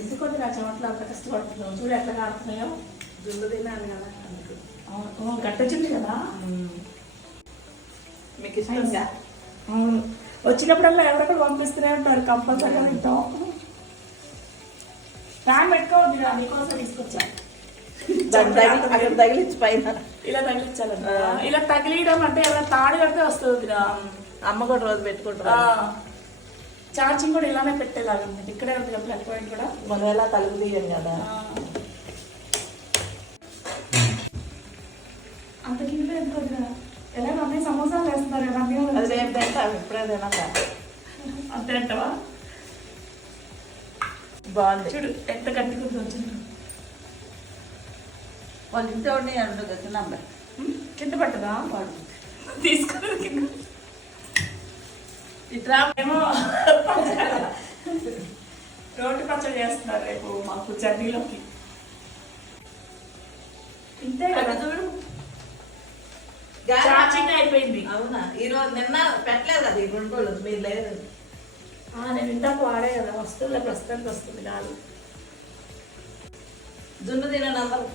ఎందుకంటే నా చెమట్లో అంత కష్టపడుతున్నావు చూడు ఎట్లా కాడుతున్నాయో. జున్ను తినాలి కదా అందుకు. అవును గట్ట చుంది కదా. మీకు ఇష్టంగా. అవును వచ్చినప్పుడల్లా ఎవరొకరు పంపిస్తూనే ఉంటారు కంపల్సరీగా తింటాం. ఫ్యాన్ పెట్టుకోవద్దు నీకోసం తీసుకొచ్చా. అక్కడ తగిలించి పైన ఇలా తగిలించాలంట. ఇలా తగిలియడం అంటే ఇలా తాడు కడితే వస్తుంది. అమ్మ కూడా రోజు పెట్టుకుంటారు. ఛార్జింగ్ కూడా ఇలానే పెట్టేలాగా ఉంది. ఇక్కడే ఉంది కదా ప్లగ్ పాయింట్ కూడా. మనం ఎలా తలుపు తీయం కదా. అంత కింద ఎంత వద్దా ఎలా మమ్మీ సమోసాలు వేస్తున్నారు కదా. అది రేపు తింటాం ఇప్పుడే తినాక. అంతే అంటవా. బాగుంది చూడు ఎంత గట్టిగా వచ్చింది. వాళ్ళు ఇంట్లో ఉండి అంటుంది తిన్నాం కింద పట్టదా వాడు తీసుకుని కింద ఇట్లా ఏమో రోడ్డు పచ్చడి చేస్తున్నారు రేపు మాకు చట్నీలోకి. ఇంతే కదా చూడు ఛార్జింగ్ అయిపోయింది. అవునా ఈరోజు నిన్న పెట్టలేదు అది 2 రోజులు మీరు లేదు. నేను ఇందాక వాడే కదా వస్తుంది ప్రస్తుతానికి వస్తుంది కాదు. జున్ను తినండి అందరూ.